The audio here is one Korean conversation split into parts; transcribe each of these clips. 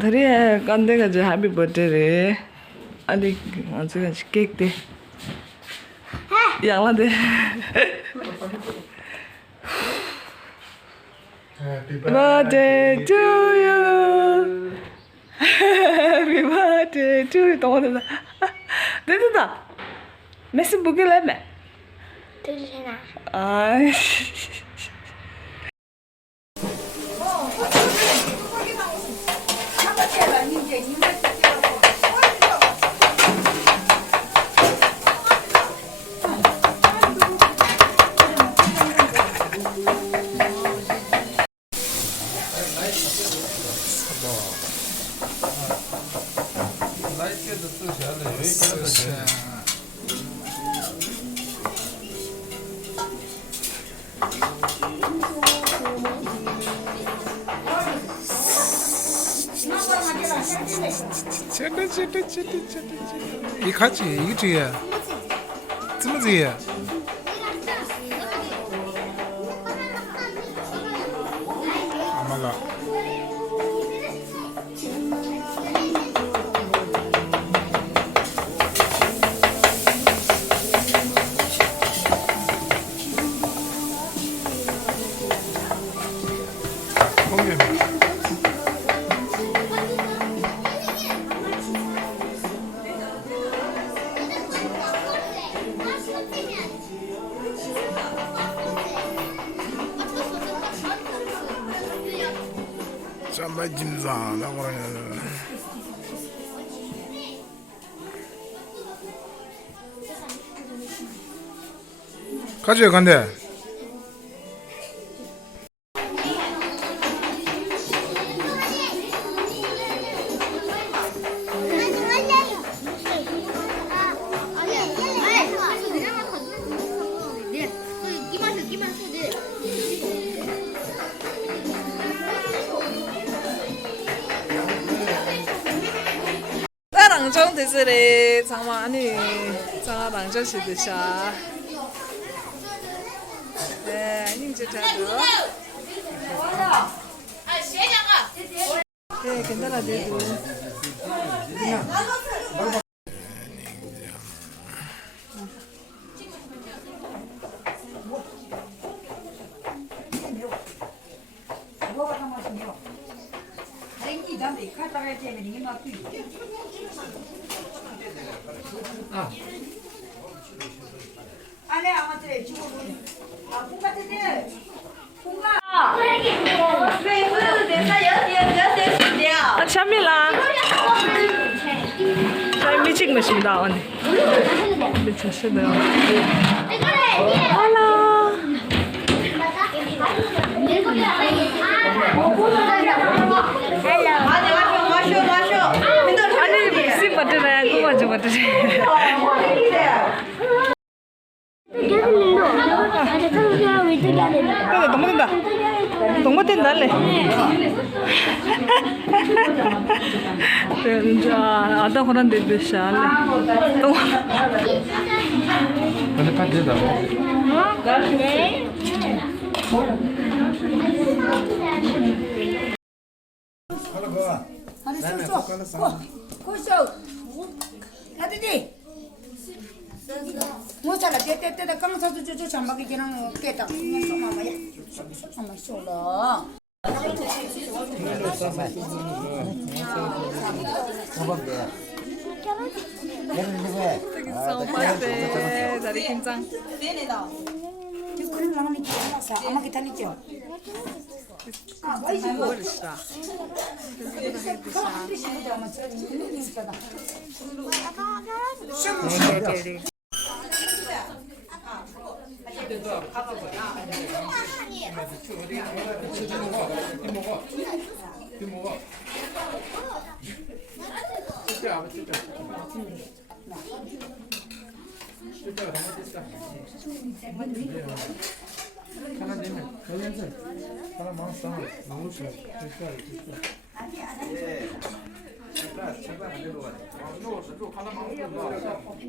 다리에 깐데가 저 하비 버터래. 아니 아주 케이크 양란데. Happy birthday to you. Happy birthday to you. 또 됐다. 됐다. 메시 보길래. 들으시나? 아이. 이 같이 이게 뒤에. 怎么子？ 아마가. 짬바 짐사 나고라냐. 가져요 간대. 랑정 되지래. 장마 아니 장아 랑정 시드샤. 네, 닝제 자도. 네, 괜찮아 되고. 아, 참이라. 저희 미팅 것입니다, 언니. 미쳤어요. 할로. 아니, 미스 버튼에 구워줘 버튼에. 너무 된다. 너무 된다 할래. 이제 아다 호란데 베샤 할래. 또. 근데 파티다. 네. 뭐 살아 때때때 강사도 저 장박이 그냥 깨다 그냥 소마마야 소마 쇼라 되게 싸움하대. 다리 긴장. 그런 마음이 들어서 아마 기다리죠 아 와이지 버리시다.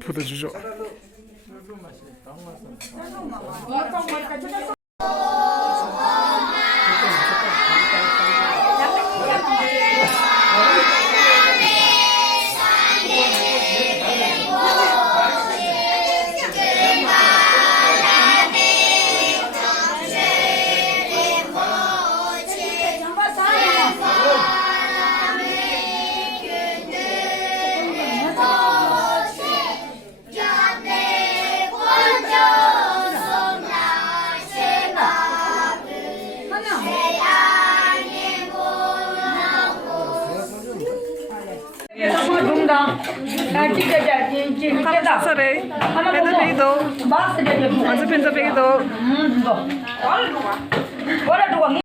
부대주죠. đúng chị 카드 사살해. 헤드 페이도. 완전 펜더 페이도. gọi là đùa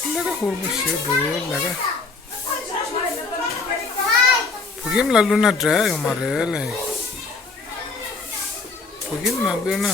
nghĩ लगा होर बसे दो लगा पुगिम लालू ना ड्राग हमारे ले पुगिम ना दो ना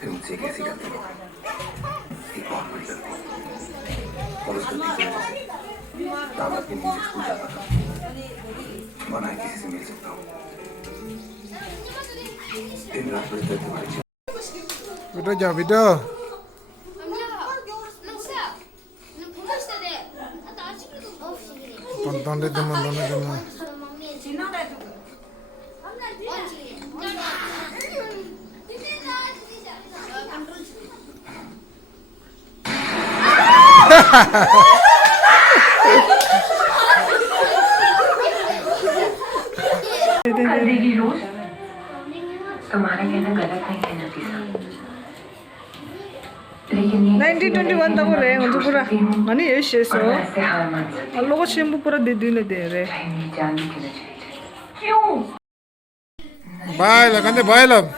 फिर मुझसे एक ऐसी गलती एक बहुत बड़ी गलती और उस गलती की वजह से दावत के नीचे स्कूल जाता था वरना किसी से मिल सकता हूँ दिन रात बजते तुम्हारी बेटा जा बेटा पंताले दम तुम्हारा कहना गलत नहीं है नफीसा लेकिन ये 1921 तब रे हुन्छ पुरा अनि यस यस हो ऐसे हार मान सकते लोगो सिम्बु पुरा दिदिले दे रे नहीं जानने के लिए क्यों बाय लगने बाय लब